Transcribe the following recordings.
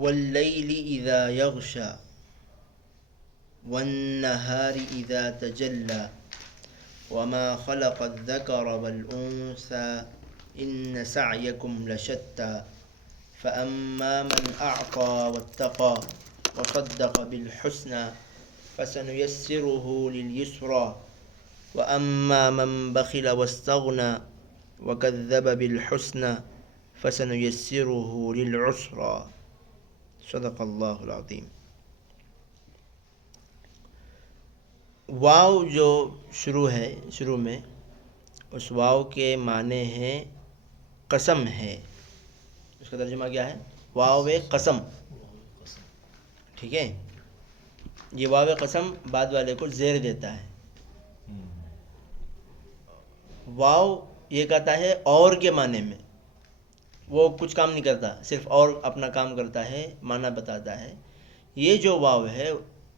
واللیل اذا یغشا والنہار اذا تجلی وما خلق الذکر والانثى ان سعیکم لشتی فاما من اعطى واتقى وصدق بالحسنى فسنيسره لليسرى واما من بخل واستغنى وكذب بالحسنى فسنيسره للعسرى صدق اللہ العظیم۔ واو جو شروع میں اس واو کے معنی ہیں قسم ہے، اس کا ترجمہ کیا ہے؟ واو قسم، ٹھیک ہے۔ یہ واو قسم بعد والے کو زیر دیتا ہے۔ واو یہ کہتا ہے اور کے معنی میں، وہ کچھ کام نہیں کرتا، صرف اور اپنا کام کرتا ہے، معنی بتاتا ہے۔ یہ جو واو ہے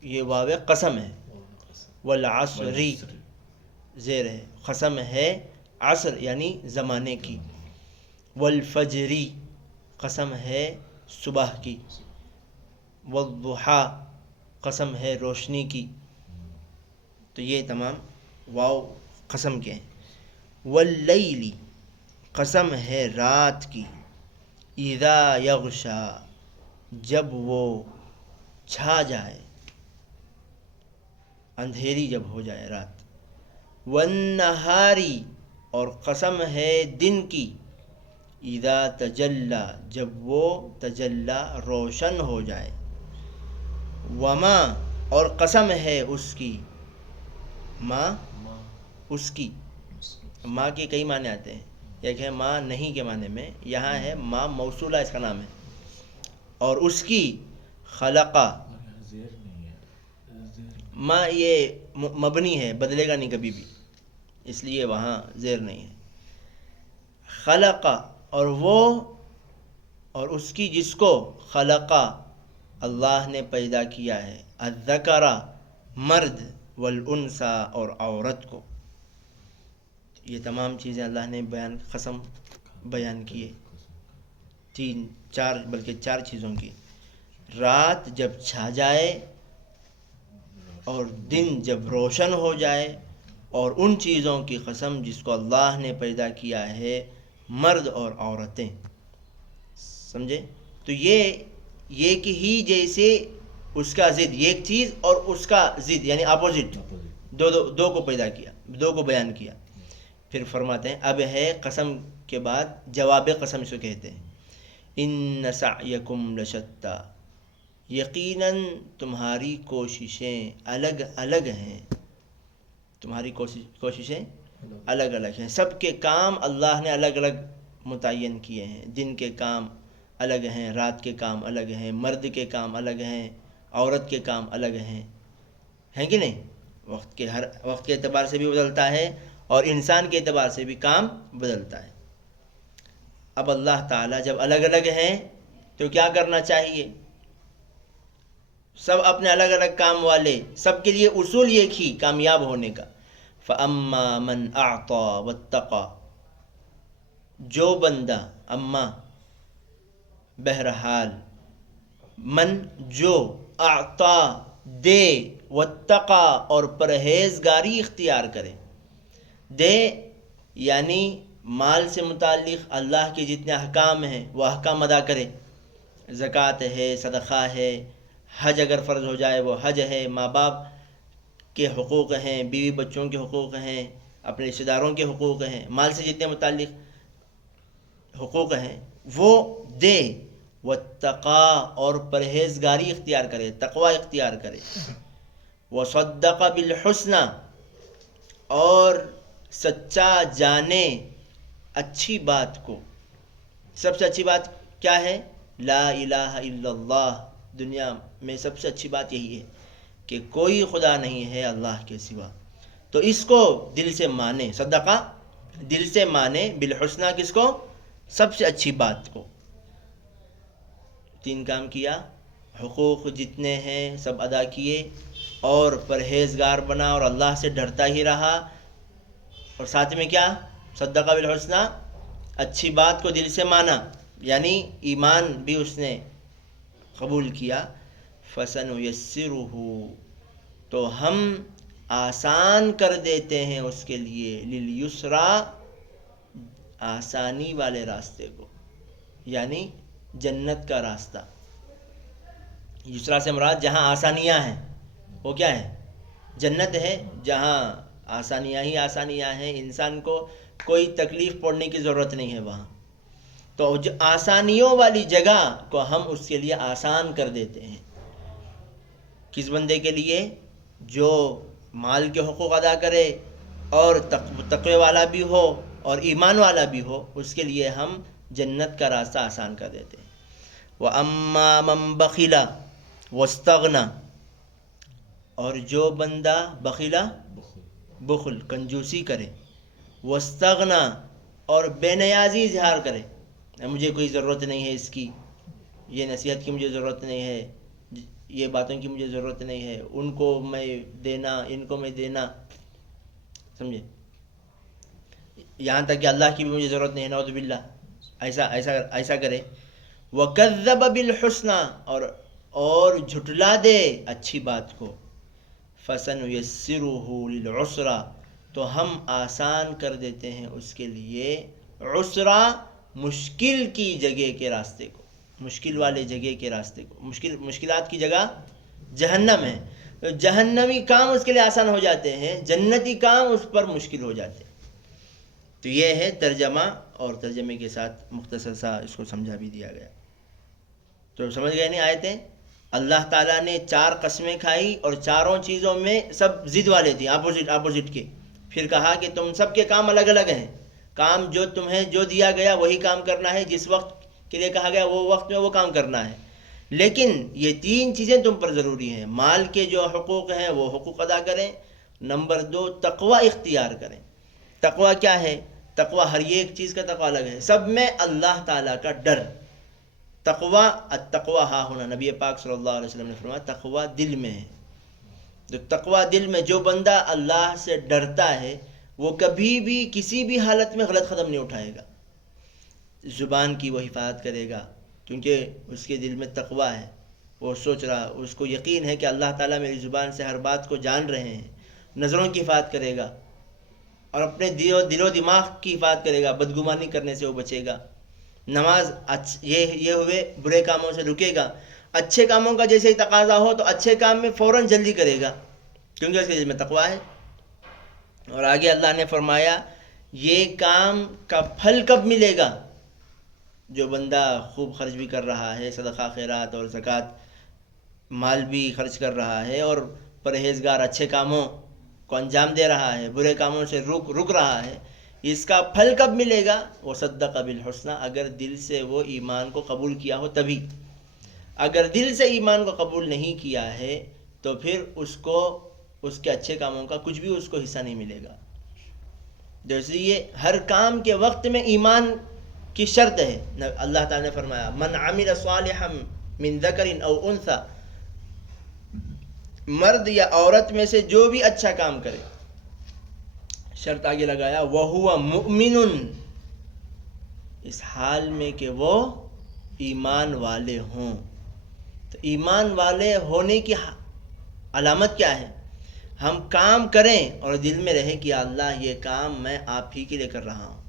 یہ واو قسم ہے۔ والعصری زیر ہے، قسم ہے عصر یعنی زمانے کی۔ والفجری قسم ہے صبح کی۔ والضحیٰ قسم ہے روشنی کی۔ تو یہ تمام واو قسم کے ہیں۔ واللیل قسم ہے رات کی۔ اذا یغشا جب وہ چھا جائے، اندھیری جب ہو جائے رات۔ والنہاری اور قسم ہے دن کی۔ اذا تجلی جب وہ تجلی روشن ہو جائے۔ وما اور قسم ہے اس کی، ماں اس کی، ماں کے کئی معنی آتے ہیں، ایک ہے ماں نہیں کے معنی میں، یہاں ہے ماں موصولہ اس کا نام ہے، اور اس کی خلقہ، ماں یہ مبنی ہے، بدلے گا نہیں کبھی بھی، اس لیے وہاں زیر نہیں ہے۔ خلقہ اور وہ اور اس کی جس کو خلقہ اللہ نے پیدا کیا ہے، الذکر مرد، والانثی اور عورت کو۔ یہ تمام چیزیں اللہ نے قسم بیان کیے، تین چار بلکہ چار چیزوں کی۔ رات جب چھا جائے اور دن جب روشن ہو جائے، اور ان چیزوں کی قسم جس کو اللہ نے پیدا کیا ہے، مرد اور عورتیں، سمجھے؟ تو یہ کہ ہی جیسے اس کا ضد، یہ ایک چیز اور اس کا ضد یعنی اپوزٹ، دو کو پیدا کیا، دو کو بیان کیا۔ پھر فرماتے ہیں اب ہے قسم کے بعد جواب قسم اسے کہتے ہیں۔ ان سعیکم لشتی، یقیناً تمہاری کوششیں الگ الگ ہیں، تمہاری کوششیں الگ الگ ہیں، سب کے کام اللہ نے الگ الگ متعین کیے ہیں۔ دن کے کام الگ ہیں، رات کے کام الگ ہیں، مرد کے کام الگ ہیں، عورت کے کام الگ ہیں کہ نہیں؟ وقت کے اعتبار سے بھی بدلتا ہے اور انسان کے اعتبار سے بھی کام بدلتا ہے۔ اب اللہ تعالیٰ جب الگ الگ ہیں تو کیا کرنا چاہیے؟ سب اپنے الگ الگ کام والے، سب کے لیے اصول ایک ہی کامیاب ہونے کا۔ فَأَمَّا مَنْ أَعْطَى وَاتَّقَى، جو بندہ، اما بہرحال، من جو، اعطا دے، واتقا اور پرہیزگاری اختیار کرے۔ دے یعنی مال سے متعلق اللہ کے جتنے احکام ہیں وہ احکام ادا کرے، زکوٰۃ ہے، صدقہ ہے، حج اگر فرض ہو جائے وہ حج ہے، ماں باپ کے حقوق ہیں، بیوی بچوں کے حقوق ہیں، اپنے رشتہ داروں کے حقوق ہیں، مال سے جتنے متعلق حقوق ہیں وہ دے۔ واتقا اور پرہیزگاری اختیار کرے، تقوی اختیار کرے۔ وصدق بالحسنى اور سچا جانے اچھی بات کو۔ سب سے اچھی بات کیا ہے؟ لا الہ الا اللہ۔ دنیا میں سب سے اچھی بات یہی ہے کہ کوئی خدا نہیں ہے اللہ کے سوا، تو اس کو دل سے مانے، صدقہ دل سے مانے، بالحسنى کس کو؟ سب سے اچھی بات کو۔ تین کام کیا، حقوق جتنے ہیں سب ادا کیے، اور پرہیزگار بنا اور اللہ سے ڈرتا ہی رہا، اور ساتھ میں کیا؟ صدق بالحسنى، اچھی بات کو دل سے مانا، یعنی ایمان بھی اس نے قبول کیا فَسَنُيَسِّرُهُ تو ہم آسان کر دیتے ہیں اس کے لیے لِلْيُسْرَى آسانی والے راستے کو، یعنی جنت کا راستہ۔ یسرا سے مراد جہاں آسانیاں ہیں وہ کیا ہے؟ جنت ہے، جہاں آسانیاں ہی آسانیاں ہیں، انسان کو کوئی تکلیف پڑنے کی ضرورت نہیں ہے وہاں۔ تو جو آسانیوں والی جگہ کو ہم اس کے لیے آسان کر دیتے ہیں۔ کس بندے کے لیے؟ جو مال کے حقوق ادا کرے اور تقوی والا بھی ہو اور ایمان والا بھی ہو، اس کے لیے ہم جنت کا راستہ آسان کر دیتے ہیں۔ وَأَمَّا مَن بَخِلَ وَاسْتَغْنَى اور جو بندہ بخیلا بخل کنجوسی کرے، وَاسْتَغْنَى اور بے نیازی اظہار کرے، مجھے کوئی ضرورت نہیں ہے اس کی، یہ نصیحت کی مجھے ضرورت نہیں ہے، یہ باتوں کی مجھے ضرورت نہیں ہے، ان کو میں دینا، ان کو میں دینا، سمجھے؟ یہاں تک کہ اللہ کی بھی مجھے ضرورت نہیں ہے، نعوذ باللہ، ایسا کرے۔ وَكَذَّبَ بِالْحُسْنَى اور جھٹلا دے اچھی بات کو، فَسَنُيَسِّرُهُ لِلْعُسْرَى تو ہم آسان کر دیتے ہیں اس کے لیے عسرا مشکل کی جگہ کے راستے کو، مشکل والے جگہ کے راستے کو۔ مشکلات کی جگہ جہنم ہے، تو جہنمی کام اس کے لیے آسان ہو جاتے ہیں، جنتی کام اس پر مشکل ہو جاتے ہیں۔ تو یہ ہے ترجمہ، اور ترجمے کے ساتھ مختصر سا اس کو سمجھا بھی دیا گیا۔ تو سمجھ گئے نہیں آیتیں؟ اللہ تعالیٰ نے 4 قسمیں کھائی اور چاروں چیزوں میں سب ضد والے تھے، اپوزٹ کے۔ پھر کہا کہ تم سب کے کام الگ الگ ہیں، کام جو تمہیں جو دیا گیا وہی کام کرنا ہے، جس وقت کے لیے کہا گیا وہ وقت میں وہ کام کرنا ہے، لیکن یہ 3 چیزیں تم پر ضروری ہیں۔ مال کے جو حقوق ہیں وہ حقوق ادا کریں، نمبر 2 تقوی اختیار کریں۔ تقوی کیا ہے؟ تقوی ہر ایک چیز کا تقوی الگ ہے، سب میں اللہ تعالیٰ کا ڈر۔ تقوی التقوی ہا ہونا، نبی پاک صلی اللہ علیہ وسلم نے فرمایا تقوی دل میں ہے۔ تو تقوی دل میں جو بندہ اللہ سے ڈرتا ہے وہ کبھی بھی کسی بھی حالت میں غلط قدم نہیں اٹھائے گا، زبان کی وہ حفاظت کرے گا کیونکہ اس کے دل میں تقوی ہے، وہ سوچ رہا، اس کو یقین ہے کہ اللہ تعالیٰ میری زبان سے ہر بات کو جان رہے ہیں۔ نظروں کی حفاظت کرے گا اور اپنے دل و دماغ کی حفاظت کرے گا، بدگمانی کرنے سے وہ بچے گا۔ نماز یہ ہوئے برے کاموں سے رکے گا، اچھے کاموں کا جیسے ہی تقاضا ہو تو اچھے کام میں فوراً جلدی کرے گا کیونکہ اس کے دل میں تقوی ہے۔ اور آگے اللہ نے فرمایا یہ کام کا پھل کب ملے گا؟ جو بندہ خوب خرچ بھی کر رہا ہے، صدقہ خیرات اور زکوٰۃ مال بھی خرچ کر رہا ہے اور پرہیزگار اچھے کاموں کو انجام دے رہا ہے، برے کاموں سے رک رہا ہے، اس کا پھل کب ملے گا؟ وہ صدق بالحسنى اگر دل سے وہ ایمان کو قبول کیا ہو تبھی۔ اگر دل سے ایمان کو قبول نہیں کیا ہے تو پھر اس کے اچھے کاموں کا کچھ بھی اس کو حصہ نہیں ملے گا۔ جیسے یہ ہر کام کے وقت میں ایمان کی شرط ہے۔ اللہ تعالیٰ نے فرمایا من عمل صالحا من ذکر او انثى، مرد یا عورت میں سے جو بھی اچھا کام کرے، شرط آگے لگایا وَهُوَ مُؤْمِنٌ اس حال میں کہ وہ ایمان والے ہوں۔ تو ایمان والے ہونے کی علامت کیا ہے؟ ہم کام کریں اور دل میں رہے کہ اللہ یہ کام میں آپ ہی کے لیے کر رہا ہوں،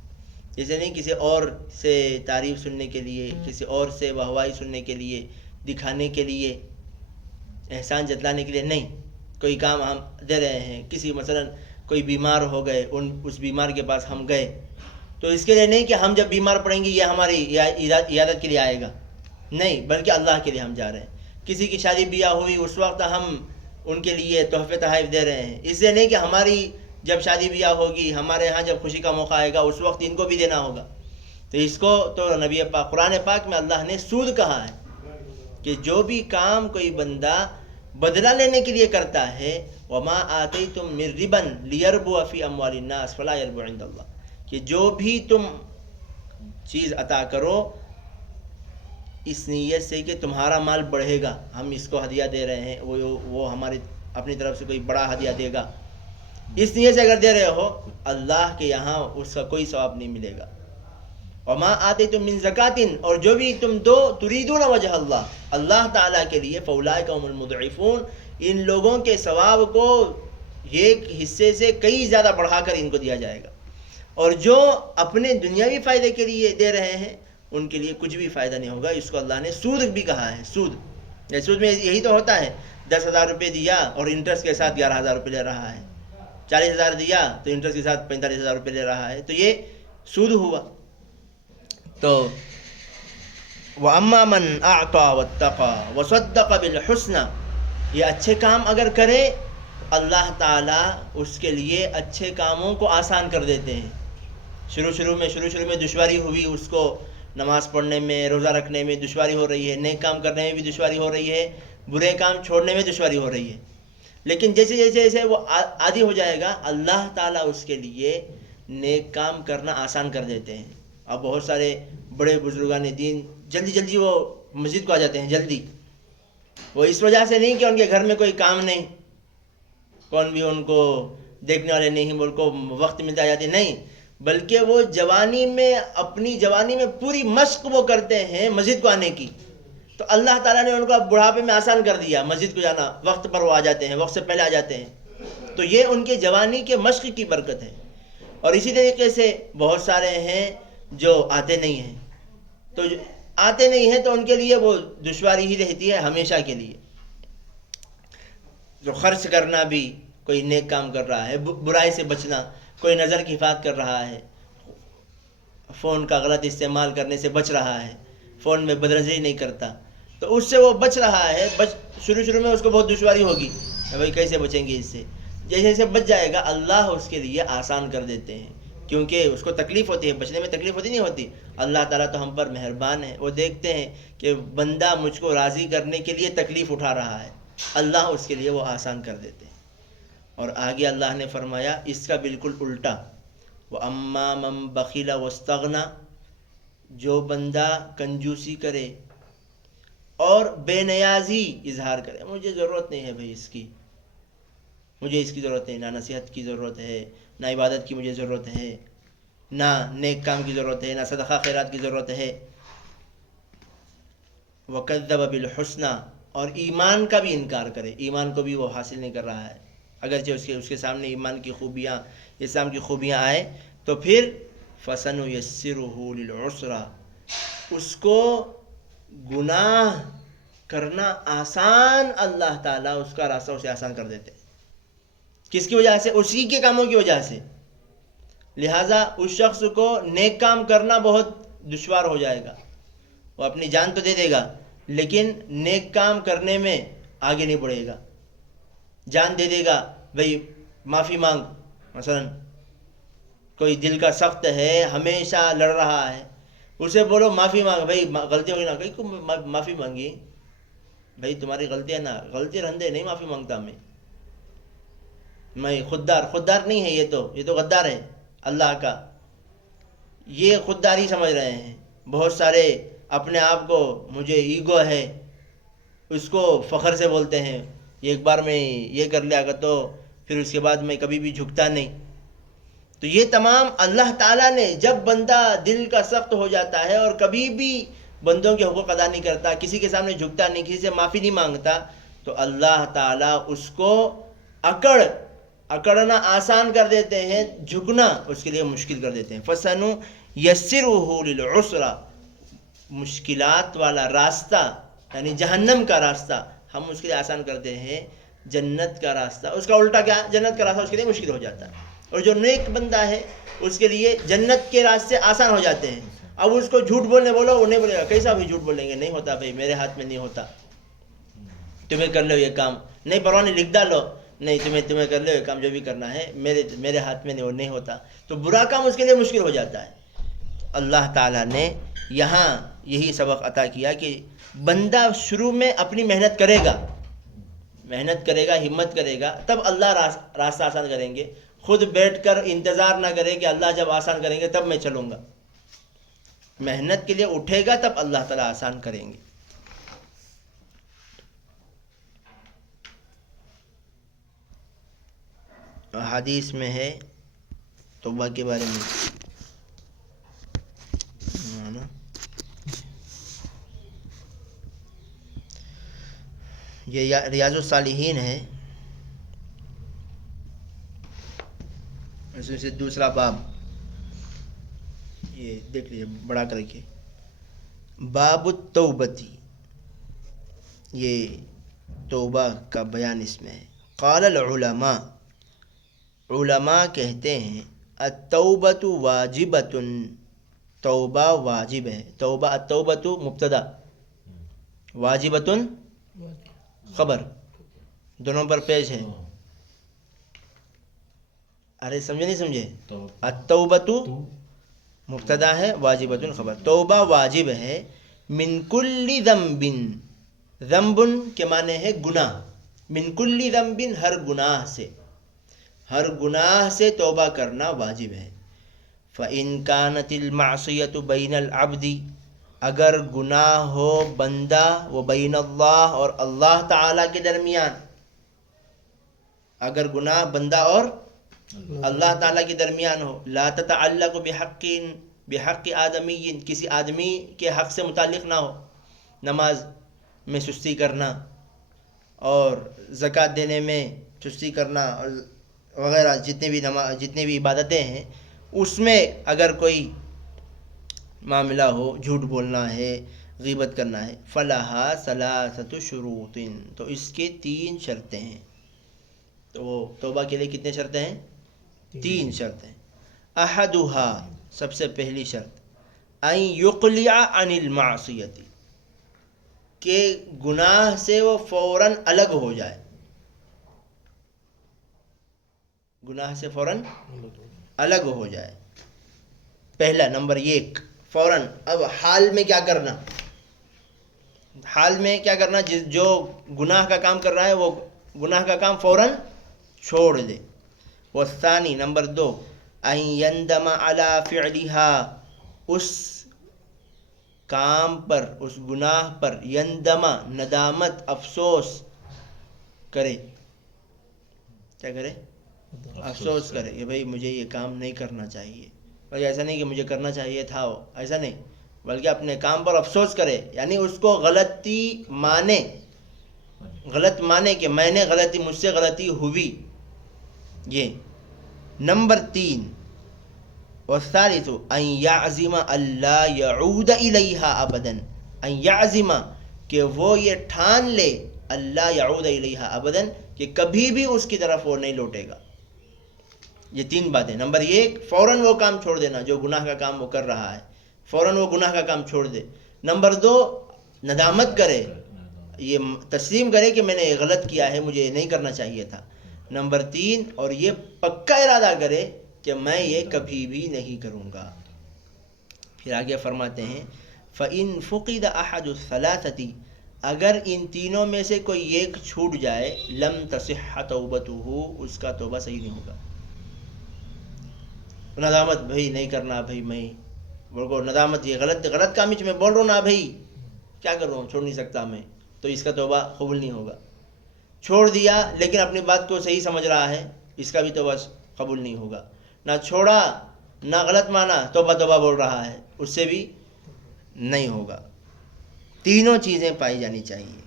جیسے نہیں کسی اور سے تعریف سننے کے لیے، کسی اور سے واہوائی سننے کے لیے، دکھانے کے لیے، احسان جتلانے کے لیے نہیں۔ کوئی کام ہم دے رہے ہیں، کسی مثلا کوئی بیمار ہو گئے، اس بیمار کے پاس ہم گئے، تو اس کے لیے نہیں کہ ہم جب بیمار پڑیں گے یہ ہماری عیادت کے لیے آئے گا، نہیں، بلکہ اللہ کے لیے ہم جا رہے ہیں۔ کسی کی شادی بیاہ ہوئی، اس وقت ہم ان کے لیے تحفے تحائف دے رہے ہیں، اس لیے نہیں کہ ہماری جب شادی بیاہ ہوگی، ہمارے ہاں جب خوشی کا موقع آئے گا اس وقت ان کو بھی دینا ہوگا۔ تو اس کو تو نبی پاک قرآن پاک میں اللہ نے سود کہا ہے کہ جو بھی کام کوئی بندہ بدلہ لینے کے لیے کرتا ہے وَمَا آتَيْتُم مِّن رِبًا لِيَرْبُوَ فِي أَمْوَالِ النَّاسِ فَلَا يَرْبُو عِندَ اللَّهِ کہ جو بھی تم چیز عطا کرو اس نیت سے کہ تمہارا مال بڑھے گا، ہم اس کو ہدیہ دے رہے ہیں، وہ ہماری اپنی طرف سے کوئی بڑا ہدیہ دے گا، اس نیت سے اگر دے رہے ہو اللہ کے یہاں اس کا کوئی ثواب نہیں ملے گا۔ وما آتیتم من زکاتن، اور جو بھی تم دو تریدون وجہ اللہ، اللہ تعالیٰ کے لیے، فاولئک هم المضعفون، ان لوگوں کے ثواب کو ایک حصے سے کئی زیادہ بڑھا کر ان کو دیا جائے گا، اور جو اپنے دنیاوی فائدے کے لیے دے رہے ہیں ان کے لیے کچھ بھی فائدہ نہیں ہوگا۔ اس کو اللہ نے سود بھی کہا ہے۔ سود میں یہی تو ہوتا ہے، 10,000 روپے دیا اور انٹرسٹ کے ساتھ 11,000 روپے لے رہا ہے، 40,000 دیا تو انٹرسٹ کے ساتھ 45,000 روپے لے رہا ہے، تو یہ سود ہوا۔ تو وَأَمَّا مَنْ أَعْطَى وَاتَّقَى وَصَدَّقَ بِالْحُسْنَى، یہ اچھے کام اگر کرے اللہ تعالیٰ اس کے لیے اچھے کاموں کو آسان کر دیتے ہیں۔ شروع میں دشواری ہوئی اس کو، نماز پڑھنے میں، روزہ رکھنے میں دشواری ہو رہی ہے، نیک کام کرنے میں بھی دشواری ہو رہی ہے، برے کام چھوڑنے میں دشواری ہو رہی ہے، لیکن جیسے وہ عادی ہو جائے گا اللہ تعالیٰ اس کے لیے نیک کام کرنا آسان کر دیتے ہیں۔ اب بہت سارے بڑے بزرگان دین جلدی وہ مسجد کو آ جاتے ہیں، جلدی، وہ اس وجہ سے نہیں کہ ان کے گھر میں کوئی کام نہیں، کون بھی ان کو دیکھنے والے نہیں، ان کو وقت ملتا جاتی نہیں، بلکہ وہ اپنی جوانی میں پوری مشق وہ کرتے ہیں مسجد کو آنے کی، تو اللہ تعالیٰ نے ان کو اب بڑھاپے میں آسان کر دیا مسجد کو جانا، وقت پر وہ آ جاتے ہیں، وقت سے پہلے آ جاتے ہیں، تو یہ ان کے جوانی کے مشق کی برکت ہے۔ اور اسی طریقے سے بہت سارے ہیں جو آتے نہیں ہیں تو ان کے لیے وہ دشواری ہی رہتی ہے ہمیشہ کے لیے۔ جو خرچ کرنا بھی، کوئی نیک کام کر رہا ہے، برائی سے بچنا، کوئی نظر کی حفاظت کر رہا ہے، فون کا غلط استعمال کرنے سے بچ رہا ہے، فون میں بدنظری نہیں کرتا، تو اس سے وہ بچ رہا ہے۔ شروع میں اس کو بہت دشواری ہوگی کہ بھائی کیسے بچیں گے اس سے، جیسے بچ جائے گا اللہ اس کے لیے آسان کر دیتے ہیں، کیونکہ اس کو تکلیف ہوتی ہے، بچنے میں تکلیف ہوتی نہیں ہوتی۔ اللہ تعالیٰ تو ہم پر مہربان ہے، وہ دیکھتے ہیں کہ بندہ مجھ کو راضی کرنے کے لیے تکلیف اٹھا رہا ہے، اللہ اس کے لیے وہ آسان کر دیتے ہیں۔ اور آگے اللہ نے فرمایا اس کا بالکل الٹا، وَأَمَّا مَن بَخِلَ وَاسْتَغْنَى، جو بندہ کنجوسی کرے اور بے نیازی اظہار کرے، مجھے ضرورت نہیں ہے بھائی اس کی، مجھے اس کی ضرورت نہیں، نہ نصیحت کی ضرورت ہے، نہ عبادت کی مجھے ضرورت ہے، نہ نیک کام کی ضرورت ہے، نہ صدقہ خیرات کی ضرورت ہے، وَكَذَّبَ بِالْحُسْنَى، اور ایمان کا بھی انکار کرے، ایمان کو بھی وہ حاصل نہیں کر رہا ہے، اگرچہ اس کے سامنے ایمان کی خوبیاں، اسلام کی خوبیاں آئے، تو پھر فَسَنُيَسِّرُهُ لِلْعُسْرَى، اس کو گناہ کرنا آسان، اللہ تعالیٰ اس کا راستہ اسے آسان کر دیتے۔ کس کی وجہ سے؟ اسی کے کاموں کی وجہ سے۔ لہٰذا اس شخص کو نیک کام کرنا بہت دشوار ہو جائے گا، وہ اپنی جان تو دے دے گا لیکن نیک کام کرنے میں آگے نہیں بڑھے گا۔ جان دے دے گا، بھائی معافی مانگ، مثلا کوئی دل کا سخت ہے، ہمیشہ لڑ رہا ہے، اسے بولو معافی مانگ، بھائی غلطی ہوگی نا، کہیں کو معافی مانگی، بھائی تمہاری غلطی ہے نا، غلطی رہندے، نہیں معافی مانگتا میں خوددار نہیں ہے، یہ تو غدار ہے اللہ کا، یہ خودداری سمجھ رہے ہیں۔ بہت سارے اپنے آپ کو، مجھے ایگو ہے، اس کو فخر سے بولتے ہیں، ایک بار میں یہ کر لیا گا تو پھر اس کے بعد میں کبھی بھی جھکتا نہیں۔ تو یہ تمام اللہ تعالیٰ نے، جب بندہ دل کا سخت ہو جاتا ہے اور کبھی بھی بندوں کے حقوق ادا نہیں کرتا، کسی کے سامنے جھکتا نہیں، کسی سے معافی نہیں مانگتا، تو اللہ تعالیٰ اس کو اکڑنا آسان کر دیتے ہیں، جھکنا اس کے لیے مشکل کر دیتے ہیں۔ فَسَنُيَسِّرُهُ لِلْعُسْرَى، مشکلات والا راستہ یعنی جہنم کا راستہ ہم اس کے لیے آسان کرتے ہیں، جنت کا راستہ اس کا الٹا کیا، جنت کا راستہ اس کے لیے مشکل ہو جاتا ہے۔ اور جو نیک بندہ ہے اس کے لیے جنت کے راستے آسان ہو جاتے ہیں۔ اب اس کو جھوٹ بولو، وہ نہیں بولے گا، کیسا بھی جھوٹ بولیں گے، نہیں ہوتا بھائی، میرے ہاتھ میں نہیں ہوتا، تمہیں کر لو یہ کام، نہیں پرواہ نہیں، لکھ ڈالو، نہیں تمہیں کر لو یہ کام، جو بھی کرنا ہے میرے ہاتھ میں نہیں ہوتا، تو برا کام اس کے لیے مشکل ہو جاتا ہے۔ اللہ تعالیٰ نے یہاں یہی سبق عطا کیا کہ بندہ شروع میں اپنی محنت کرے گا، ہمت کرے گا، تب اللہ راستہ آسان کریں گے۔ خود بیٹھ کر انتظار نہ کرے کہ اللہ جب آسان کریں گے تب میں چلوں گا، محنت کے لیے اٹھے گا تب اللہ تعالیٰ آسان کریں گے۔ حدیث میں ہے توبہ کے بارے میں، یہ ریاض الصالحین ہے، اس میں سے دوسرا باب، یہ دیکھ لیجیے بڑا کر کے، باب التوبتی، یہ توبہ کا بیان اس میں ہے۔ قال العلماء، علماء کہتے ہیں التوبۃ واجبۃ، توبہ واجب ہے۔ توبہ، التوبۃ مبتدا، واجبۃ خبر، دونوں پر پیش ہے۔ ارے سمجھے نہیں سمجھے؟ التوبۃ مبتدا ہے، واجبۃ خبر، توبہ واجب ہے، من کل ذنب، ذنب کے معنی ہے گناہ، من کل ذنب ہر گناہ سے، ہر گناہ سے توبہ کرنا واجب ہے۔ فَإِن كَانَتِ الْمَعْصِيَةُ بَيْنَ الْعَبْدِ، اگر گناہ ہو بندہ و بین اللہ، اور اللہ تعالیٰ کے درمیان، اگر گناہ بندہ اور اللہ تعالیٰ کے درمیان ہو، لا تتعلق بحق آدمی، کسی آدمی کے حق سے متعلق نہ ہو، نماز میں سستی کرنا اور زکوٰۃ دینے میں سستی کرنا اور وغیرہ جتنے بھی عبادتیں ہیں، اس میں اگر کوئی معاملہ ہو، جھوٹ بولنا ہے، غیبت کرنا ہے، فَلَهَا ثَلَاثَةُ شُرُوطٍ، تو اس کے 3 شرطیں ہیں۔ تو وہ توبہ کے لیے کتنے شرطیں ہیں؟ 3 شرطیں۔ احدها، سب سے پہلی شرط، ان یقلع عن المعصیۃ، کہ گناہ سے وہ فوراً الگ ہو جائے، گناہ سے فوراً الگ ہو جائے، پہلا نمبر 1 فوراً۔ اب حال میں کیا کرنا، حال میں کیا کرنا، جو گناہ کا کام کر رہا ہے وہ گناہ کا کام فوراً چھوڑ دے۔ والثانی، نمبر 2، ان یندم علی فعلها، اس کام پر، اس گناہ پر، یندم ندامت، افسوس کرے، کیا کرے؟ افسوس کرے کہ بھئی مجھے یہ کام نہیں کرنا چاہیے، بلکہ ایسا نہیں کہ مجھے کرنا چاہیے تھا، ایسا نہیں، بلکہ اپنے کام پر افسوس کرے، یعنی اس کو غلطی مانے، غلط مانے کہ میں نے غلطی، مجھ سے غلطی ہوئی، یہ۔ نمبر 3، والثالث ان یعزم الا یعود الیہا ابدا، ان یعزم، کہ وہ یہ ٹھان لے، الا یعود الیہا ابدا، کہ کبھی بھی اس کی طرف وہ نہیں لوٹے گا۔ یہ 3 باتیں۔ نمبر 1، فوراً وہ کام چھوڑ دینا، جو گناہ کا کام وہ کر رہا ہے، فوراً وہ گناہ کا کام چھوڑ دے۔ نمبر 2، ندامت کرے، یہ تسلیم کرے کہ میں نے یہ غلط کیا ہے، مجھے یہ نہیں کرنا چاہیے تھا۔ نمبر 3، اور یہ پکا ارادہ کرے کہ میں یہ کبھی بھی نہیں کروں گا۔ پھر آگے فرماتے ہیں فَإِن فُقِدَ أَحَدُ الثَّلَاثَةِ، اگر ان تینوں میں سے کوئی ایک چھوٹ جائے، لم تصح توبتہ، اس کا توبہ صحیح نہیں ہوگا۔ ندامت، بھائی نہیں کرنا، بھائی میں بولو ندامت، یہ غلط کام میں بول رہا ہوں نا بھائی، کیا کر رہا ہوں، چھوڑ نہیں سکتا میں، تو اس کا توبہ قبول نہیں ہوگا۔ چھوڑ دیا لیکن اپنی بات کو صحیح سمجھ رہا ہے، اس کا بھی توبہ قبول نہیں ہوگا۔ نہ چھوڑا نہ غلط مانا، توبہ بول رہا ہے، اس سے بھی نہیں ہوگا۔ تینوں چیزیں پائی جانی چاہیے۔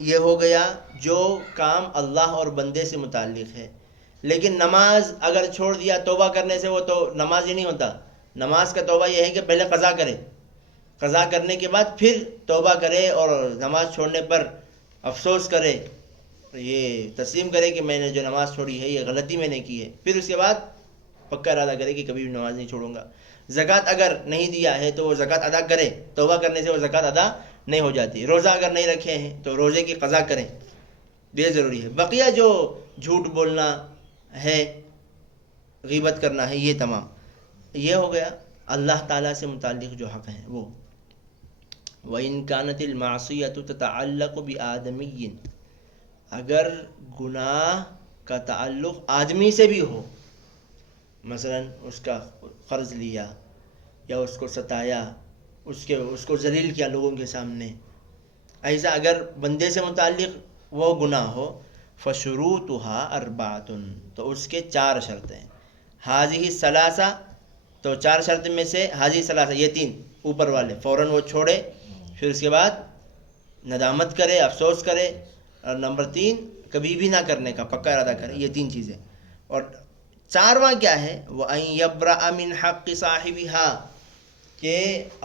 یہ ہو گیا جو کام اللہ اور بندے سے متعلق ہے۔ لیکن نماز اگر چھوڑ دیا توبہ کرنے سے، وہ تو نماز ہی نہیں ہوتا۔ نماز کا توبہ یہ ہے کہ پہلے قضا کرے، قضا کرنے کے بعد پھر توبہ کرے اور نماز چھوڑنے پر افسوس کرے، یہ تسلیم کرے کہ میں نے جو نماز چھوڑی ہے یہ غلطی میں نے کی ہے، پھر اس کے بعد پکا ارادہ کرے کہ کبھی بھی نماز نہیں چھوڑوں گا۔ زکوٰۃ اگر نہیں دیا ہے تو وہ زکوٰۃ ادا کرے، توبہ کرنے سے وہ زکوٰۃ ادا نہیں ہو جاتی۔ روزہ اگر نہیں رکھے ہیں تو روزے کی قضا کریں، یہ ضروری ہے۔ بقیہ جو جھوٹ بولنا ہے، غیبت کرنا ہے، یہ تمام یہ ہو گیا اللہ تعالیٰ سے متعلق جو حق ہیں وہ۔ وَإِن كَانَتِ الْمَعْصِيَةُ تَتَعَلَّقُ بِآدَمِيٍّ، اگر گناہ کا تعلق آدمی سے بھی ہو، مثلا اس کا قرض لیا یا اس کو ستایا، اس کو ذلیل کیا لوگوں کے سامنے، ایسا اگر بندے سے متعلق وہ گناہ ہو، فَشُرُوطُهَا أَرْبَعَةٌ، تو اس کے 4 شرطیں ہیں۔ حاضی ثلاثہ، تو 4 شرط میں سے حاضی ثلاثہ، یہ 3 اوپر والے، فوراً وہ چھوڑے، پھر اس کے بعد ندامت کرے، افسوس کرے، اور نمبر 3 کبھی بھی نہ کرنے کا پکا ارادہ کرے. یہ 3 چیزیں. اور 4واں کیا ہے؟ وَأَن يَبْرَأَ مِنْ حَقِّ صَاحِبِهَا، کہ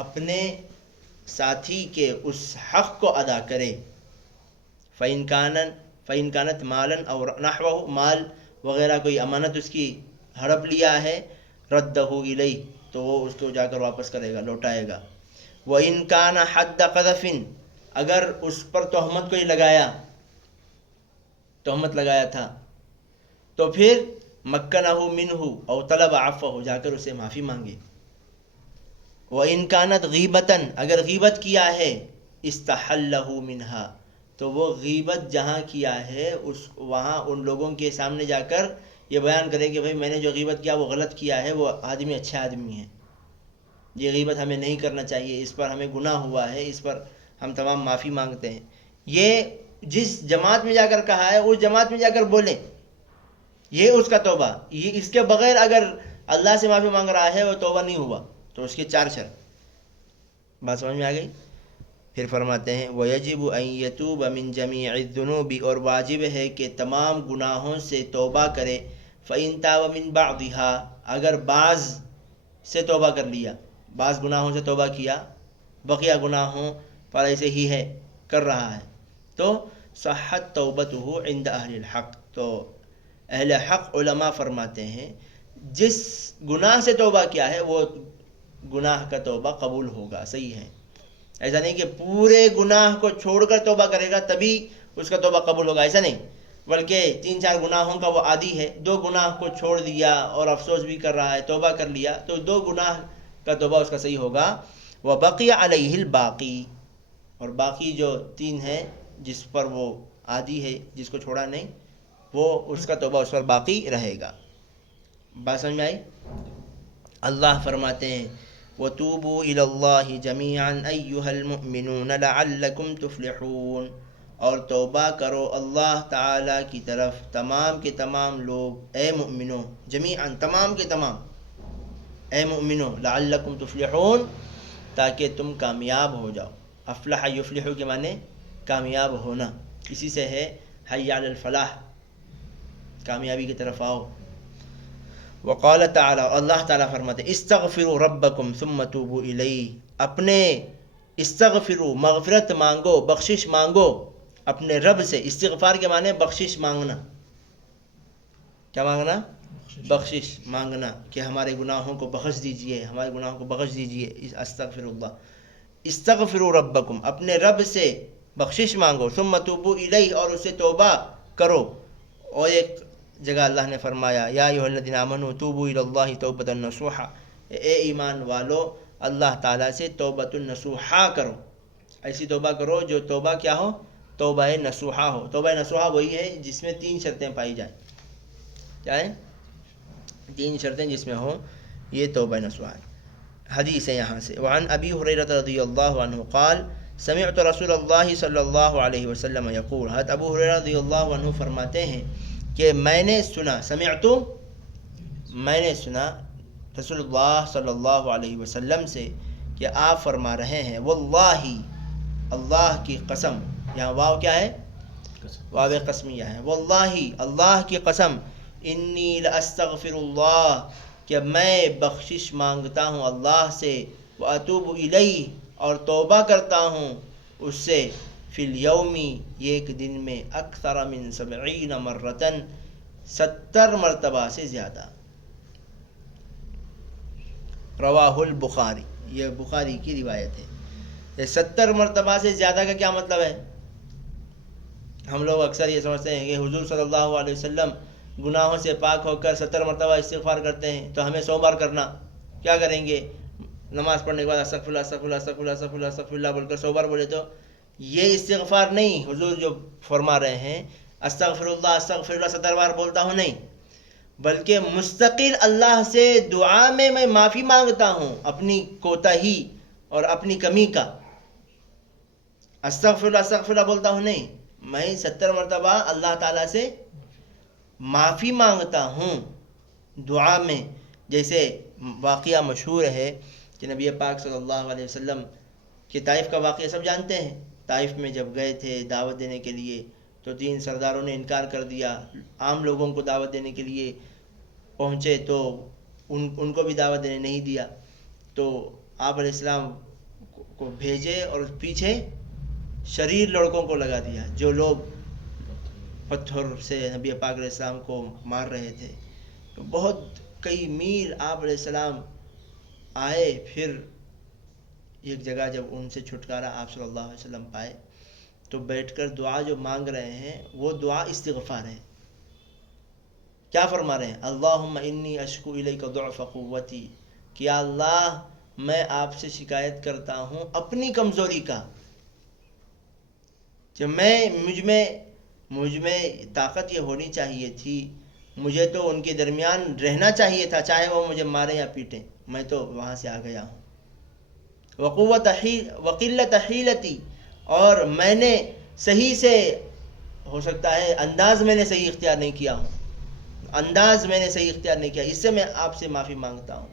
اپنے ساتھی کے اس حق کو ادا کرے. فَإِنْ كَانَتْ مَالًا أَوْ نَحْوَهُ، مال وغیرہ کوئی امانت اس کی ہڑپ لیا ہے، رَدَّهُ إِلَيْهِ، تو وہ اس کو جا کر واپس کرے گا، لوٹائے گا. وَإِنْ كَانَ حَدَّ قَذَفٍ، اگر اس پر تہمت کوئی تہمت لگایا تھا، تو پھر مَكَّنَهُ مِنْهُ أَوْ طَلَبَ عَفْوَهُ، جا کر اسے معافی مانگے. وَإِنْ كَانَتْ غِيبَةً، اگر غیبت کیا ہے، اسْتَحَلَّهُ مِنْهَا، تو وہ غیبت جہاں کیا ہے وہاں ان لوگوں کے سامنے جا کر یہ بیان کرے کہ بھائی میں نے جو غیبت کیا وہ غلط کیا ہے، وہ آدمی اچھا آدمی ہے، یہ غیبت ہمیں نہیں کرنا چاہیے، اس پر ہمیں گناہ ہوا ہے، اس پر ہم تمام معافی مانگتے ہیں. یہ جس جماعت میں جا کر کہا ہے اس جماعت میں جا کر بولیں، یہ اس کا توبہ. یہ اس کے بغیر اگر اللہ سے معافی مانگ رہا ہے وہ توبہ نہیں ہوا. تو اس کی 4 شرط. بات سمجھ میں آ گئی؟ پھر فرماتے ہیں وَيَجِبُ أَن يَتُوبَ مِن جَمِيعِ الذُّنُوبِ، اور واجب ہے کہ تمام گناہوں سے توبہ کرے. فَإِن تَابَ مِن بَعْضِهَا، اگر بعض سے توبہ کر لیا، بعض گناہوں سے توبہ کیا، بقیہ گناہوں پر ایسے ہی ہے، کر رہا ہے، تو صحت توبتہ عند اہل الحق. تو اہل حق علماء فرماتے ہیں جس گناہ سے توبہ کیا ہے وہ گناہ کا توبہ قبول ہوگا. صحیح ہے، ایسا نہیں کہ پورے گناہ کو چھوڑ کر توبہ کرے گا تبھی اس کا توبہ قبول ہوگا، ایسا نہیں. بلکہ 3-4 گناہوں کا وہ عادی ہے، 2 گناہ کو چھوڑ دیا اور افسوس بھی کر رہا ہے، توبہ کر لیا، تو 2 گناہ کا توبہ اس کا صحیح ہوگا. وَبَقِيَ عَلَيْهِ الْبَاقِي، اور باقی جو 3 ہیں جس پر وہ عادی ہے، جس کو چھوڑا نہیں، وہ اس کا توبہ اس پر باقی رہے گا. بات سمجھ میں آئی؟ اللہ فرماتے ہیں وَتُوبُوا إِلَى اللَّهِ جَمِيعًا أَيُّهَا الْمُؤْمِنُونَ لَعَلَّكُمْ تُفْلِحُونَ، اور توبہ کرو اللہ تعالیٰ کی طرف تمام کے تمام لوگ، اے مؤمنوں، جمیعاً تمام کے تمام، اے مؤمنوں، لَعَلَّكُمْ تُفْلِحُونَ، تاکہ تم کامیاب ہو جاؤ. افلح یفلح کے معنی کامیاب ہونا، اسی سے ہے حی علی الفلاح، کامیابی کی طرف آؤ. وقال تعالی، اللہ تعالیٰ فرماتے استغفروا ربکم ثم توبوا الیہ، اپنے استغفروا مغفرت مانگو، بخشش مانگو اپنے رب سے. استغفار کے معنی بخشش مانگنا. کیا مانگنا؟ بخشش مانگنا، کہ ہمارے گناہوں کو بخش دیجئے، ہمارے گناہوں کو بخش دیجئے. استغفر اللہ، استغفروا ربکم، اپنے رب سے بخشش مانگو. ثم توبوا الیہ، اور اسے توبہ کرو. اور ایک جگہ اللہ نے فرمایا یا ایھا الذین آمنوا توبوا الی اللہ توبۃ نصوحا، اے ایمان والو اللہ تعالیٰ سے توبۃ نصوحا کرو، ایسی توبہ کرو جو توبہ کیا ہو؟ توبہ نصوحا ہو. توبہ نصوحا وہی ہے جس میں 3 شرطیں پائی جائیں. کیا ہے؟ 3 شرطیں جس میں ہوں، یہ توبہ نصوحا ہے. حدیث ہے یہاں سے وعن ابی ہریرہ رضی اللہ عنہ قال سمعت رسول اللہ صلی اللہ علیہ وسلم یقول، حضرت ابو ہریرہ رضی اللہ عنہ فرماتے ہیں کہ میں نے سنا، میں نے سنا رسول اللہ صلی اللہ علیہ وسلم سے کہ آپ فرما رہے ہیں واللہ، اللہ کی قسم، یہاں واو کیا ہے؟ واو قسمیہ ہے. واللہ، اللہ کی قسم، انی لاستغفر اللہ، کہ میں بخشش مانگتا ہوں اللہ سے، واتوب الیہ، اور توبہ کرتا ہوں اس سے، فی الیومی، ایک دن میں، اکثر من 70 مرتن، 70 مرتبہ سے زیادہ. رواہ البخاری، یہ بخاری کی روایت ہے. یہ 70 مرتبہ سے زیادہ کا کیا مطلب ہے؟ ہم لوگ اکثر یہ سمجھتے ہیں کہ حضور صلی اللہ علیہ وسلم گناہوں سے پاک ہو کر 70 مرتبہ استغفار کرتے ہیں، تو ہمیں 100 بار کرنا. کیا کریں گے؟ نماز پڑھنے کے بعد استغفر اللہ استغفر اللہ استغفر اللہ استغفر اللہ استغفر اللہ بول کر 100 بار بولے تو یہ استغفار نہیں. حضور جو فرما رہے ہیں استغفر اللہ 70 بار بولتا ہوں نہیں، بلکہ مستقل اللہ سے دعا میں معافی مانگتا ہوں اپنی کوتاہی اور اپنی کمی کا. استغفر اللہ بولتا ہوں نہیں، میں 70 مرتبہ اللہ تعالیٰ سے معافی مانگتا ہوں دعا میں. جیسے واقعہ مشہور ہے کہ نبی پاک صلی اللہ علیہ وسلم کی طائف کا واقعہ سب جانتے ہیں طائف میں جب گئے تھے دعوت دینے کے لیے تو 3 سرداروں نے انکار کر دیا. عام لوگوں کو دعوت دینے کے لیے پہنچے تو ان کو بھی دعوت دینے نہیں دیا. تو آپ علیہ السلام کو بھیجے اور پیچھے شریر لڑکوں کو لگا دیا جو لوگ پتھر سے نبی پاک علیہ السلام کو مار رہے تھے. تو بہت کئی میل آپ علیہ السلام آئے. پھر ایک جگہ جب ان سے چھٹکارا آپ صلی اللہ علیہ وسلم پائے تو بیٹھ کر دعا جو مانگ رہے ہیں وہ دعا استغفار ہے. کیا فرما رہے ہیں؟ اللہم انی اشکو الیک ضعف قوتی، کہ اللہ میں آپ سے شکایت کرتا ہوں اپنی کمزوری کا، کہ مجھ میں طاقت یہ ہونی چاہیے تھی، مجھے تو ان کے درمیان رہنا چاہیے تھا، چاہے وہ مجھے ماریں یا پیٹیں، میں تو وہاں سے آ گیا ہوں. وقلت حیلتی، اور میں نے صحیح سے ہو سکتا ہے انداز میں نے صحیح اختیار نہیں کیا ہوں، اس سے میں آپ سے معافی مانگتا ہوں.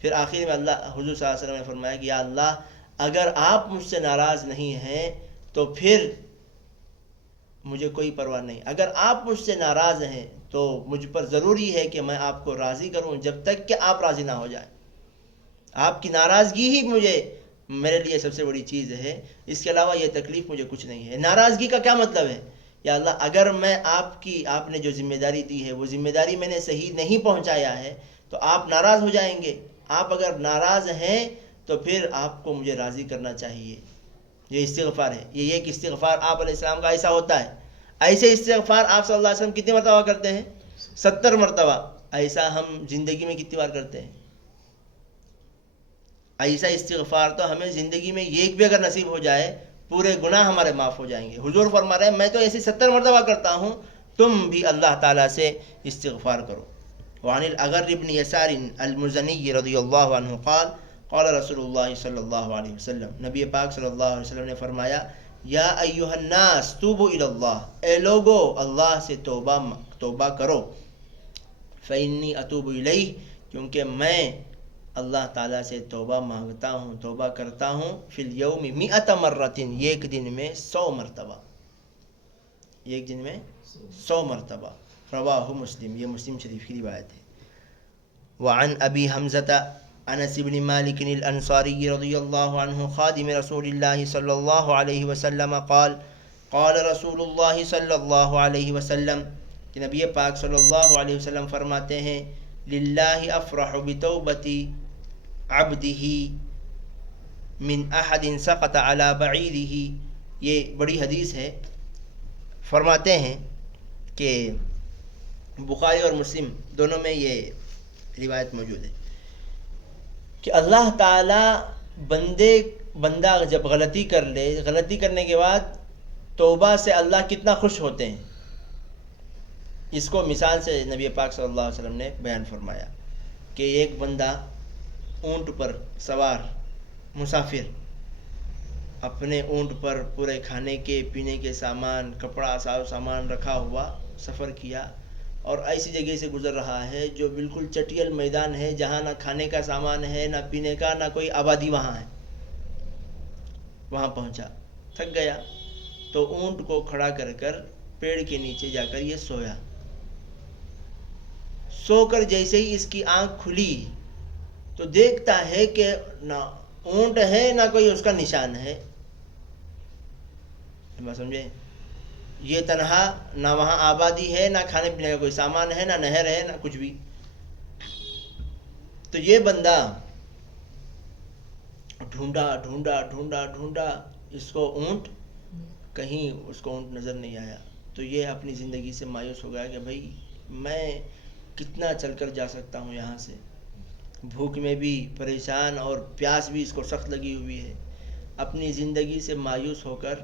پھر آخر میں حضور صلی اللہ علیہ وسلم نے فرمایا کہ یا اللہ اگر آپ مجھ سے ناراض نہیں ہیں تو پھر مجھے کوئی پرواہ نہیں، اگر آپ مجھ سے ناراض ہیں تو مجھ پر ضروری ہے کہ میں آپ کو راضی کروں جب تک کہ آپ راضی نہ ہو جائیں. آپ کی ناراضگی ہی میرے لیے سب سے بڑی چیز ہے، اس کے علاوہ یہ تکلیف مجھے کچھ نہیں ہے. ناراضگی کا کیا مطلب ہے؟ یا اللہ اگر میں آپ نے جو ذمہ داری دی ہے وہ ذمہ داری میں نے صحیح نہیں پہنچایا ہے تو آپ ناراض ہو جائیں گے. آپ اگر ناراض ہیں تو پھر آپ کو مجھے راضی کرنا چاہیے. یہ استغفار ہے. یہ ایک استغفار آپ علیہ السلام کا ایسا ہوتا ہے. ایسے استغفار آپ صلی اللہ علیہ وسلم کتنی مرتبہ کرتے ہیں؟ 70 مرتبہ. ایسا ہم زندگی میں کتنی بار کرتے ہیں؟ ایسا استغفار تو ہمیں زندگی میں ایک بھی اگر نصیب ہو جائے پورے گناہ ہمارے معاف ہو جائیں گے. حضور فرما رہے ہیں میں تو ایسی 70 مرتبہ کرتا ہوں، تم بھی اللہ تعالیٰ سے استغفار کرو. وعن الاغر بن یسار المزنی رضی اللہ عنہ قال قال رسول اللہ صلی اللہ علیہ وسلم، نبی پاک صلی اللہ علیہ وسلم نے فرمایا یا ایھا الناس توبوا الی اللہ، اے لوگو اللہ سے توبہ کرو. فانی اتوب الیہ، کیونکہ میں اللہ تعالیٰ سے توبہ مانگتا ہوں، توبہ کرتا ہوں. فی الیوم 100 مرۃ، ایک دن میں 100 مرتبہ، ایک دن میں 100 مرتبہ. رواہ مسلم، یہ مسلم شریف کی روایت ہے. وعن ابی حمزۃ انس بن مالک الانصاری رضی اللہ عنہ خادم رسول اللہ صلی اللہ علیہ وسلم قال قال رسول اللہ صلی اللہ علیہ وسلم، کہ نبی پاک صلی اللہ علیہ وسلم فرماتے ہیں للہ افرح بتوبۃ عبدہ من احد سقط علی بعیرہ. یہ بڑی حدیث ہے. فرماتے ہیں کہ بخاری اور مسلم دونوں میں یہ روایت موجود ہے کہ اللہ تعالی بندہ جب غلطی کر لے، غلطی کرنے کے بعد توبہ سے اللہ کتنا خوش ہوتے ہیں. اس کو مثال سے نبی پاک صلی اللہ علیہ وسلم نے بیان فرمایا کہ ایک بندہ اونٹ پر سوار مسافر اپنے اونٹ پر پورے کھانے کے پینے کے سامان، کپڑا، سامان رکھا ہوا سفر کیا اور ایسی جگہ سے گزر رہا ہے جو بالکل چٹیل میدان ہے، جہاں نہ کھانے کا سامان ہے، نہ پینے کا، نہ کوئی آبادی وہاں ہے. وہاں پہنچا، تھک گیا تو اونٹ کو کھڑا کر پیڑ کے نیچے جا کر یہ سویا. سو کر جیسے ہی اس کی آنکھ کھلی تو دیکھتا ہے کہ نہ اونٹ ہے نہ کوئی اس کا نشان ہے. بات سمجھے؟ یہ تنہا، نہ وہاں آبادی ہے، نہ کھانے پینے کا کوئی سامان ہے، نہ نہر ہے، نہ کچھ بھی. تو یہ بندہ ڈھونڈا اس کو اونٹ، کہیں اس کو اونٹ نظر نہیں آیا. تو یہ اپنی زندگی سے مایوس ہو گیا کہ بھائی میں کتنا چل کر جا سکتا ہوں یہاں سے، بھوک میں بھی پریشان اور پیاس بھی اس کو سخت لگی ہوئی ہے. اپنی زندگی سے مایوس ہو کر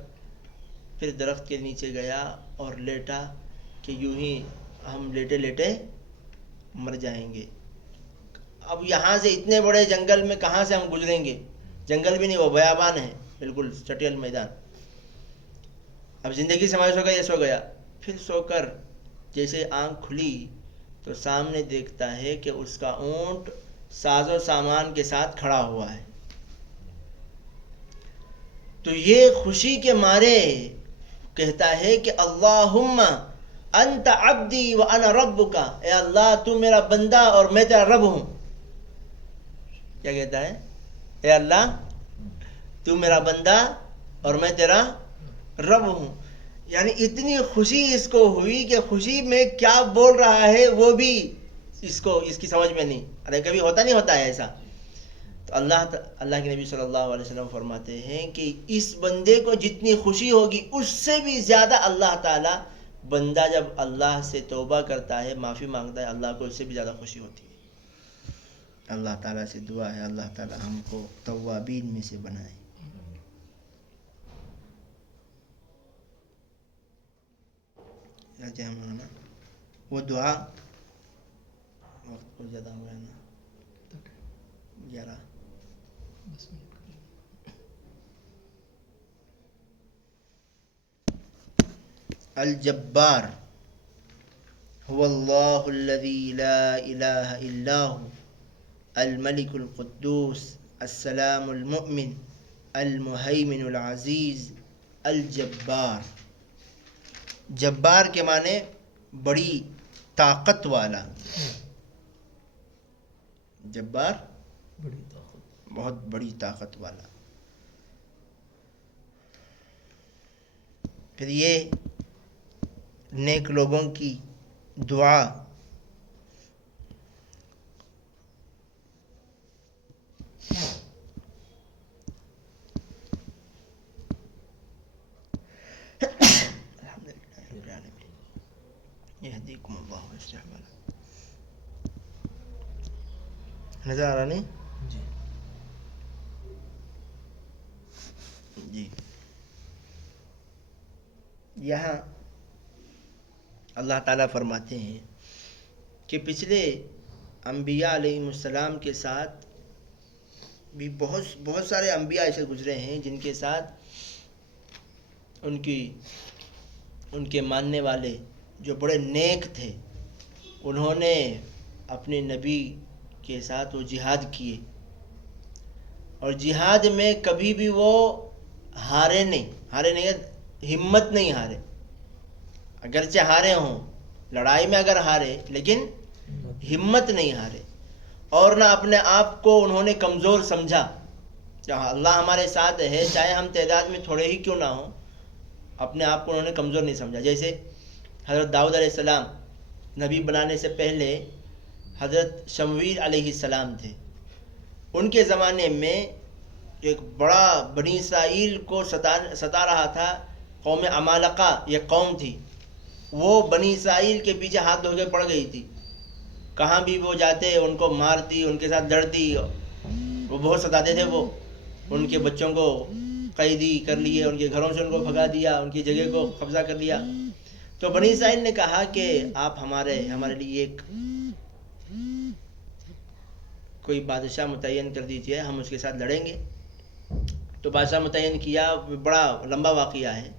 پھر درخت کے نیچے گیا اور لیٹا کہ یوں ہی ہم لیٹے لیٹے مر جائیں گے. اب یہاں سے اتنے بڑے جنگل میں کہاں سے ہم گزریں گے؟ جنگل بھی نہیں، وہ بیابان ہے، بالکل چٹیل میدان. اب زندگی سے مایوس ہو گیا، یہ سو گیا. پھر سو کر جیسے آنکھ کھلی تو سامنے دیکھتا ہے کہ اس کا اونٹ ساز و سامان کے ساتھ کھڑا ہوا ہے. تو یہ خوشی کے مارے کہتا ہے کہ اللہم انت عبدی وانا ربک، اے اللہ تو میرا بندہ اور میں تیرا رب ہوں. کیا کہتا ہے؟ اے اللہ تو میرا بندہ اور میں تیرا رب ہوں. یعنی اتنی خوشی اس کو ہوئی کہ خوشی میں کیا بول رہا ہے وہ بھی اس کی سمجھ میں نہیں. ارے کبھی نہیں ہوتا ہے ایسا. تو اللہ کے نبی صلی اللہ علیہ وسلم فرماتے ہیں کہ اس بندے کو جتنی خوشی ہوگی اس سے بھی زیادہ اللہ تعالیٰ، بندہ جب اللہ سے توبہ کرتا ہے، معافی مانگتا ہے، اللہ کو اس سے بھی زیادہ خوشی ہوتی ہے. اللہ تعالیٰ سے دعا ہے اللہ تعالیٰ ہم کو توابین میں سے بنائے. وہ دعا وقت کو زیادہ ہو گیا نا، 11. الجبار هو الله الذي لا إله إلا هو الملك القدوس السلام المؤمن المهيمن العزيز الجبار. جبار کے معنی بڑی طاقت والا. جبار بہت بڑی طاقت والا. پھر یہ نیک لوگوں کی دعا یہدیکم اللہ ویصلح بالکم. نظر آ رہا نہیں؟ جی. یہاں اللہ تعالیٰ فرماتے ہیں کہ پچھلے انبیاء علیہ السلام کے ساتھ بھی بہت سارے انبیاء ایسے گزرے ہیں جن کے ساتھ ان کے ماننے والے جو بڑے نیک تھے، انہوں نے اپنے نبی کے ساتھ وہ جہاد کیے، اور جہاد میں کبھی بھی وہ ہارے نہیں، ہمت نہیں ہارے. اگرچہ ہارے ہوں، لڑائی میں اگر ہارے، لیکن ہمت نہیں ہارے، اور نہ اپنے آپ کو انہوں نے کمزور سمجھا. جہاں اللہ ہمارے ساتھ ہے، چاہے ہم تعداد میں تھوڑے ہی کیوں نہ ہوں، اپنے آپ کو انہوں نے کمزور نہیں سمجھا. جیسے حضرت داؤد علیہ السلام نبی بنانے سے پہلے حضرت شمویل علیہ السلام تھے. ان کے زمانے میں ایک بڑا بنی اسرائیل کو ستا رہا تھا قوم عمالقہ. یہ قوم تھی، وہ بنی اسرائیل کے پیچھے ہاتھ دھو کے پڑ گئی تھی. کہاں بھی وہ جاتے ان کو مارتی، ان کے ساتھ لڑتی. وہ بہت ستاتے تھے. وہ ان کے بچوں کو قیدی کر لیے، ان کے گھروں سے ان کو بھگا دیا، ان کی جگہ کو قبضہ کر لیا. تو بنی اسرائیل نے کہا کہ آپ ہمارے لیے ایک کوئی بادشاہ متعین کر دیجیے، ہم اس کے ساتھ لڑیں گے. تو بادشاہ متعین کیا. بڑا لمبا واقعہ ہے.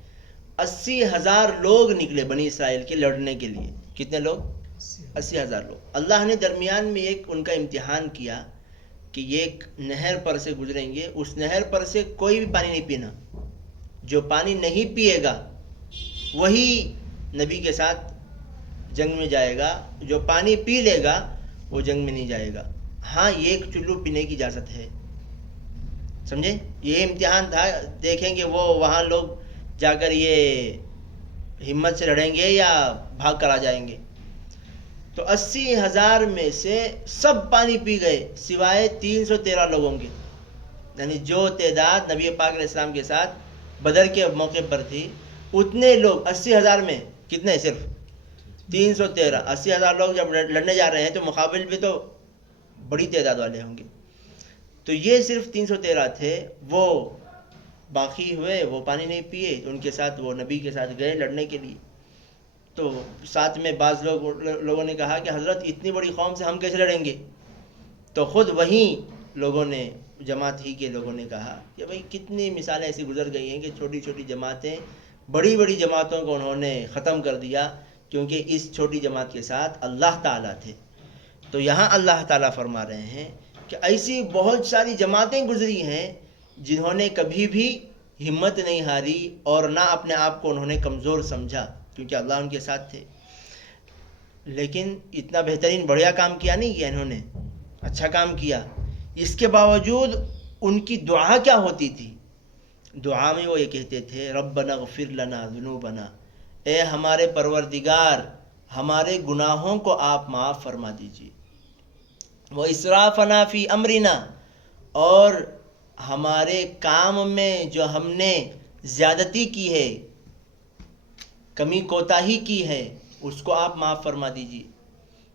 80,000 لوگ نکلے بنی اسرائیل کے لڑنے کے لیے. کتنے لوگ؟ 80,000 لوگ. اللہ نے درمیان میں ایک ان کا امتحان کیا کہ یہ ایک نہر پر سے گزریں گے، اس نہر پر سے کوئی بھی پانی نہیں پینا. جو پانی نہیں پیے گا وہی نبی کے ساتھ جنگ میں جائے گا، جو پانی پی لے گا وہ جنگ میں نہیں جائے گا. ہاں ایک چلو پینے کی اجازت ہے. سمجھے؟ یہ امتحان تھا. دیکھیں گے وہ وہاں لوگ جا کر یہ ہمت سے لڑیں گے یا بھاگ کر آ جائیں گے. تو 80,000 میں سے سب پانی پی گئے سوائے 313 لوگوں کے. یعنی جو تعداد نبی پاک علیہ السلام کے ساتھ بدر کے موقع پر تھی، اتنے لوگ 80,000 میں کتنے؟ صرف 313. 80,000 لوگ جب لڑنے جا رہے ہیں تو مقابل بھی تو بڑی تعداد والے ہوں گے. تو یہ صرف 313 تھے. وہ باقی ہوئے، وہ پانی نہیں پیے. ان کے ساتھ وہ نبی کے ساتھ گئے لڑنے کے لیے. تو ساتھ میں بعض لوگوں نے کہا کہ حضرت اتنی بڑی قوم سے ہم کیسے لڑیں گے؟ تو خود وہیں لوگوں نے، جماعت ہی کے لوگوں نے کہا کہ بھئی کتنی مثالیں ایسی گزر گئی ہیں کہ چھوٹی چھوٹی جماعتیں بڑی بڑی جماعتوں کو انہوں نے ختم کر دیا، کیونکہ اس چھوٹی جماعت کے ساتھ اللہ تعالیٰ تھے. تو یہاں اللہ تعالیٰ فرما رہے ہیں کہ ایسی بہت ساری جماعتیں گزری ہیں جنہوں نے کبھی بھی ہمت نہیں ہاری اور نہ اپنے آپ کو انہوں نے کمزور سمجھا، کیونکہ اللہ ان کے ساتھ تھے۔ لیکن اتنا بہترین بڑھیا کام کیا نہیں کیا انہوں نے، اچھا کام کیا۔ اس کے باوجود ان کی دعا کیا ہوتی تھی؟ دعا میں وہ یہ کہتے تھے ربنا اغفر لنا ذنوبنا، اے ہمارے پروردگار ہمارے گناہوں کو آپ معاف فرما دیجیے، وہ اسرافنا فی امرنا، اور ہمارے کام میں جو ہم نے زیادتی کی ہے، کمی کوتاہی کی ہے، اس کو آپ معاف فرما دیجیے۔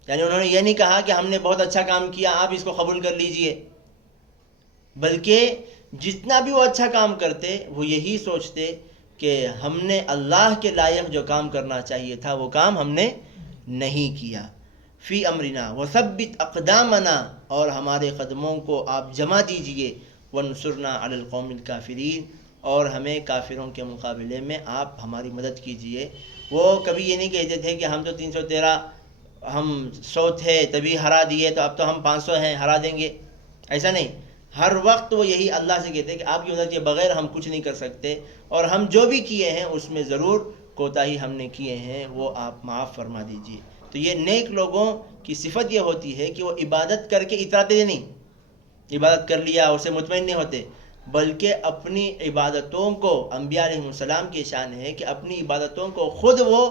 یعنی انہوں نے یہ نہیں کہا کہ ہم نے بہت اچھا کام کیا آپ اس کو قبول کر لیجئے، بلکہ جتنا بھی وہ اچھا کام کرتے وہ یہی سوچتے کہ ہم نے اللہ کے لائق جو کام کرنا چاہیے تھا وہ کام ہم نے نہیں کیا۔ فی امرنا وثبت اقدامنا، اور ہمارے قدموں کو آپ جمع دیجئے، وانصرنا علی القوم الکافرین، اور ہمیں کافروں کے مقابلے میں آپ ہماری مدد کیجئے۔ وہ کبھی یہ نہیں کہتے تھے کہ ہم تو 313 ہم 100 تھے تبھی ہرا دیے تو اب تو ہم 500 ہیں ہرا دیں گے، ایسا نہیں۔ ہر وقت وہ یہی اللہ سے کہتے ہیں کہ آپ کی مدد کے بغیر ہم کچھ نہیں کر سکتے، اور ہم جو بھی کیے ہیں اس میں ضرور کوتاہی ہم نے کیے ہیں، وہ آپ معاف فرما دیجیے۔ تو یہ نیک لوگوں کی صفت یہ ہوتی ہے کہ وہ عبادت کر کے اتراتے نہیں، عبادت کر لیا اسے مطمئن نہیں ہوتے، بلکہ اپنی عبادتوں کو، انبیاء علیہ السلام کی شان ہے کہ اپنی عبادتوں کو خود وہ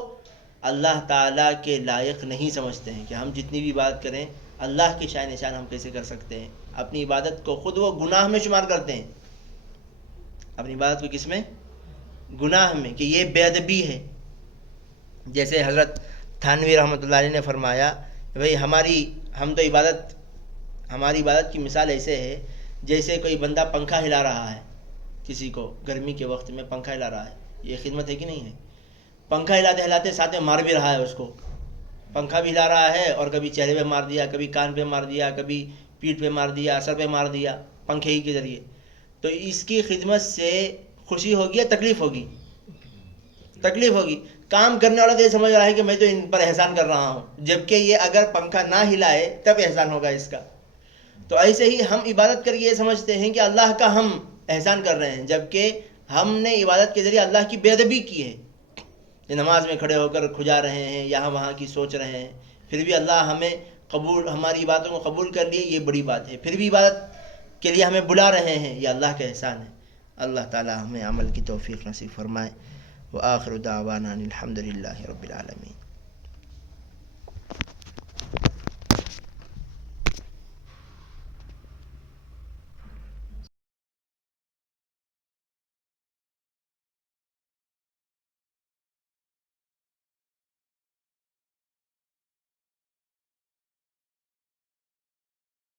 اللہ تعالیٰ کے لائق نہیں سمجھتے ہیں کہ ہم جتنی بھی عبادت کریں اللہ کی شان نشان ہم کیسے کر سکتے ہیں۔ اپنی عبادت کو خود وہ گناہ میں شمار کرتے ہیں، اپنی عبادت کو کس میں؟ گناہ میں، کہ یہ بے ادبی ہے۔ جیسے حضرت تھانوی رحمۃ اللہ علیہ نے فرمایا بھئی ہم تو ہماری عبادت کی مثال ایسے ہے جیسے کوئی بندہ پنکھا ہلا رہا ہے، کسی کو گرمی کے وقت میں پنکھا ہلا رہا ہے، یہ خدمت ہے کہ نہیں ہے؟ پنکھا ہلاتے ہلاتے ساتھ میں مار بھی رہا ہے، اس کو پنکھا بھی ہلا رہا ہے اور کبھی چہرے پہ مار دیا، کبھی کان پہ مار دیا، کبھی پیٹھ پہ مار دیا، سر پہ مار دیا پنکھے ہی کے ذریعے۔ تو اس کی خدمت سے خوشی ہوگی یا تکلیف ہوگی؟ تکلیف ہوگی۔ کام کرنے والا تو یہ سمجھ رہا ہے کہ میں تو ان پر احسان کر رہا ہوں، جبکہ یہ اگر پنکھا نہ ہلائے تب احسان ہوگا اس کا۔ تو ایسے ہی ہم عبادت کر کے یہ سمجھتے ہیں کہ اللہ کا ہم احسان کر رہے ہیں، جبکہ ہم نے عبادت کے ذریعے اللہ کی بے ادبی کی ہے۔ نماز میں کھڑے ہو کر کھجا رہے ہیں، یہاں وہاں کی سوچ رہے ہیں، پھر بھی اللہ ہماری عبادتوں کو قبول کر لیے، یہ بڑی بات ہے۔ پھر بھی عبادت کے لیے ہمیں بلا رہے ہیں، یہ اللہ کا احسان ہے۔ اللہ تعالی ہمیں عمل کی توفیق نصیب فرمائے۔ وآخر دعوانا الحمد للہ رب العالمین۔